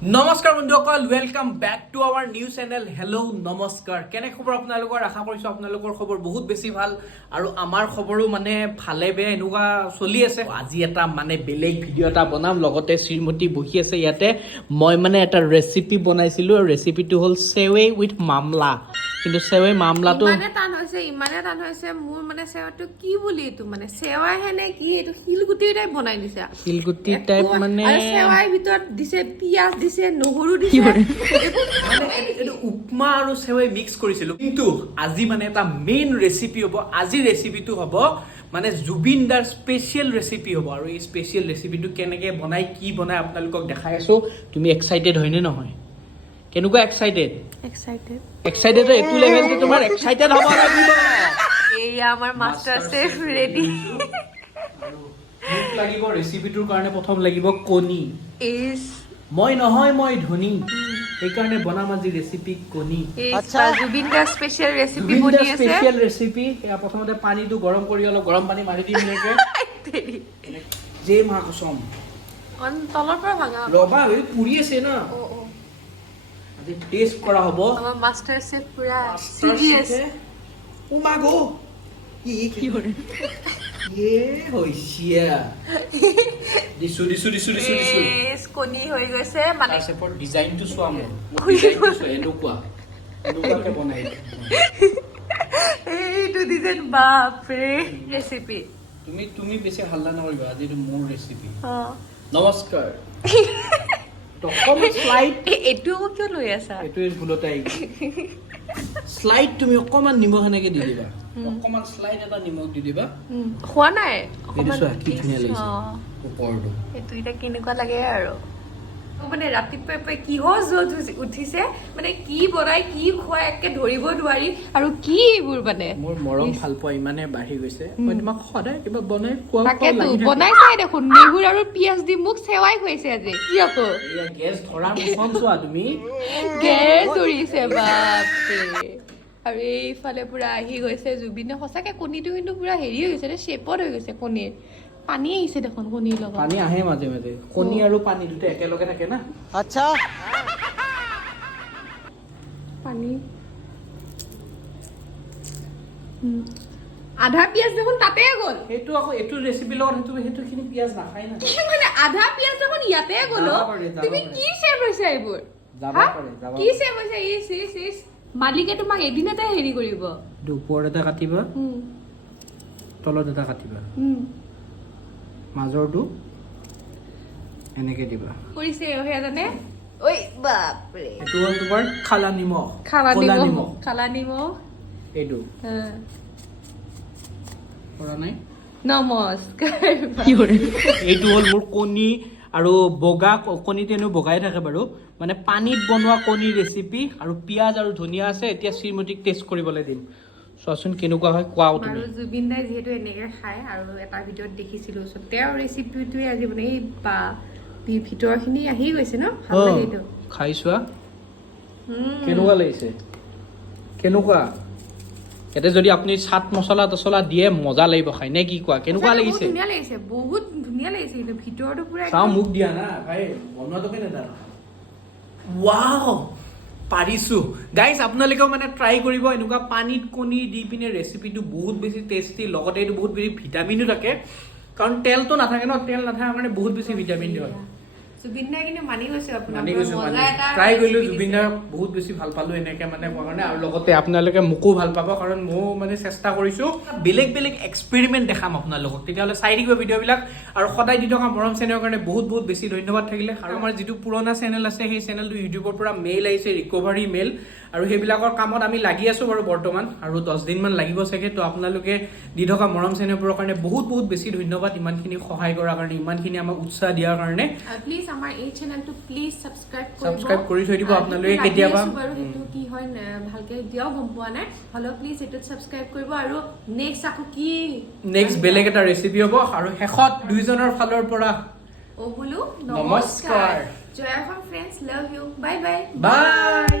নমস্কাৰ বন্ধুসকল welcome back to our new channel hello' নমস্কাৰ কেনে খবৰ আপোনালোকৰ আশা কৰিছো আপোনালোকৰ খবৰ বহুত বেছি ভাল আৰু আমাৰ খবৰো মানে ভালে বেয়া এনেকুৱা চলি আছে আজি এটা মানে বেলেগ ভিডিও এটা বনাম লগতে শ্ৰীমতী বহি আছে ইয়াতে মই মানে এটা ৰেচিপি বনাইছিলো আৰু ৰেচিপিটো হ'ল সেৱে উইথ মামলা কিন্তু সেৱে মামলাটো ইমানে টান হৈছে মোৰ মানে সেৱাটো কি বুলি এটো মানে সেৱা হেনে কি এটো শিলগুটি টাইপ বনাই দিছে শিলগুটি টাইপ মানে আৰু সেৱাৰ ভিতৰত দিছে পিয়াজ দিছে নহৰু দিছে মানে এটো উপমা আৰু সেৱে মিক্স কৰিছিল কিন্তু আজি মানে এটা মেইন ৰেচিপি হ'ব আজি ৰেচিপিটো হ'ব মানে জুবিন দাৰ স্পেশাল ৰেচিপি হ'ব আৰু এই স্পেশাল ৰেচিপিটো কেনেকৈ বনাই কি বনাই আপোনালোকক দেখাই আছো তুমি এক্সাইটেড হয়নে নহয় কেনেকুৱা এক্সাইটেড এটো লেভেলতে তোমাৰ এক্সাইটেড হ'ব লাগিব এয়া আমাৰ মাষ্টাৰ চেফ ৰেডি মোক লাগিব ৰেচিপিটোৰ কাৰণে প্ৰথম লাগিব কণী ইজ মই নহয় মই ধনী এই কাৰণে বনাম আজি ৰেচিপি কণী আচ্ছা জুবিন দা স্পেশাল ৰেচিপি বনি আছে স্পেশাল ৰেচিপি এয়া প্ৰথমতে পানীটো গৰম কৰি অলপ গৰম পানী মাৰি দিম নেকে যে মা কসম অন তলৰ পৰা ভাঙা ৰবা এই পুৰি আছে না আজি টেষ্ট কৰা হ'ব আমাৰ মাষ্টাৰ চেফ পুৰা সিৰিয়াস ও মা গো কি হৰে এ হইছিয়া দিছু এস কণী হৈ গৈছে মানে চেফৰ ডিজাইনটো চোৱা এনেকুৱা বনাই এইটো ডিজাইন বাপৰে ৰেচিপি তুমি বেছি হাল্লা নকৰিবা আজি মোৰ ৰেচিপি নমস্কাৰ স্লাইড এইটো কিয় লৈ আছা এইটো ভুলতে স্লাইড তুমি অকমান নিমখ এনেকে দি দিবা অকমান স্লাইড এটা নিমখ দি দিবা খোৱা নাই কি ধুনীয়া লাগিছে ওপৰটো এইটো এটা কেনেকুৱা লাগে আৰু মানে ৰাতিপুৱাই কিহৰ জোত উঠিছে মানে কি বনাই কি খুৱাই একে ধৰিব নোৱাৰি আৰু কি এইবোৰ মানে মোৰ মৰম ভাল পোৱা ইমানে বাঢ়ি গৈছে মই তোমাক সদায় কিবা বনাই খোৱা তাকেতো বনাই চাই দেখোন নেহুৰ আৰু পিয়াজ দি মোক সেৱাই খুৱাইছে আজি কি আকৌ এয়া গেছ ধৰা মুখন চোৱা তুমি গেছ ধৰিছে বাপৰে আৰু এইফালে পুৰা আহি গৈছে জুবিনে সঁচাকে কণীটো কিন্তু পুৰা হেৰি হৈ গৈছে শ্বেপত হৈ গৈছে কণীৰ পানী আহিছে দেখোন কণীৰ লগত পানী আহে মাজে মাজে কণী আৰু পানী দুটা একেলগে থাকে না আচ্ছা পানী আধা পিয়াজ দেখোন তাতে গ'ল সেইটো আকৌ এইটো ৰেচিপি লগত সেইটোখিনি পিয়াজ নাখায় না কি মানে আধা পিয়াজ দেখোন ইয়াতে গ'ল তুমি কি চেভ হৈছে এইবোৰ কি চেভ হৈছে ইস মালিকে তোমাক এদিনতে হেৰি কৰিব দুপৰ এটা কাটিবা তলত এটা কাটিবা মাজৰটো এনেকে দিবা কৰিছে সেয়া জানে ঐ বাপৰে এইটো হ'ল তোমাৰ খালা নিমখ এইটো কৰা নাই নমস্কাৰ এইটো হ'ল মোৰ কণী আৰু বগা কণীটো এনেও বগাই থাকে বাৰু মানে পানীত বনোৱা কণীৰ ৰেচিপি আৰু পিঁয়াজ আৰু ধনিয়া আছে এতিয়া শ্ৰীমতীক টেষ্ট কৰিবলৈ দিম চোৱাচোন কেনেকুৱা হয় কোৱাও তুমি আৰু জুবিন দাই যিহেতু এনেকৈ খায় আৰু এটা ভিডিঅ'ত দেখিছিলোঁ তেওঁৰ ৰেচিপিটোৱে আজি মানে এই বা ভিতৰখিনি আহি গৈছে ন ভাল লাগে এইটো খাই চোৱা কেনেকুৱা লাগিছে কেনেকুৱা ইয়াতে যদি আপুনি চাট মছলা তছলা দিয়ে মজা লাগিব খাই নে কি কোৱা কেনেকুৱা লাগিছে বহুত ধুনীয়া লাগিছে কিন্তু ভিতৰটো পুৰা চাও মোক দিয়া না ভাই বনোৱাটো কেনেকুৱা ৱাও পাৰিছো গাইজ আপোনালোকেও মানে ট্ৰাই কৰিব এনেকুৱা পানীত কণী দি পিনে ৰেচিপিটো বহুত বেছি টেষ্টি লগতে এইটো বহুত বেছি ভিটামিনো থাকে কাৰণ তেলটো নাথাকে ন তেল নাথাকাৰ কাৰণে বহুত বেছি ভিটামিন দিয়ে জুবিন দাই কিন্তু মানি গৈছে ট্ৰাই কৰিলো জুবিন দাক বহুত বেছি ভাল পালো এনেকে মানে কোৱা কাৰণে আৰু লগতে আপোনালোকে মোকো ভাল পাব কাৰণ ময়ো মানে চেষ্টা কৰিছো বেলেগ এক্সপেৰিমেণ্ট দেখাম আপোনালোকক তেতিয়াহ'লে চাই থাকিব ভিডিঅ'বিলাক আৰু সদায় দি থকা মৰম চেনেলৰ কাৰণে বহুত বেছি ধন্যবাদ থাকিলে আৰু আমাৰ যিটো পুৰণা চেনেল আছে সেই চেনেলটো ইউটিউবৰ পৰা মেইল আহিছে ৰিকভাৰী মেইল আৰু সেইবিলাকৰ কামত আমি লাগি আছো বাৰু বৰ্তমান আৰু 10 দিনমান লাগিব চাগে তো আপোনালোকে দি থকা মৰম চেনেলবোৰৰ কাৰণে বহুত বেছি ধন্যবাদ ইমানখিনি সহায় কৰাৰ কাৰণে ইমানখিনি আমাক উৎসাহ দিয়াৰ কাৰণে প্লিজ আমাৰ এই চেনেলটো প্লিজ সাবস্ক্ৰাইব কৰি থৈ দিব আপোনালোকে কেতিয়াবা বাৰু সেইটো কি হয় ভালকে দিয়াও গম পোৱা নাই হলো প্লিজ এটোত সাবস্ক্ৰাইব কৰিব আৰু নেক্সট আকৌ কি নেক্সট বেলেগ এটা ৰেচিপি হ'ব আৰু শেষত দুইজনৰ ফালৰ পৰা ও বোলো নমস্কাৰ Jaya friends love you by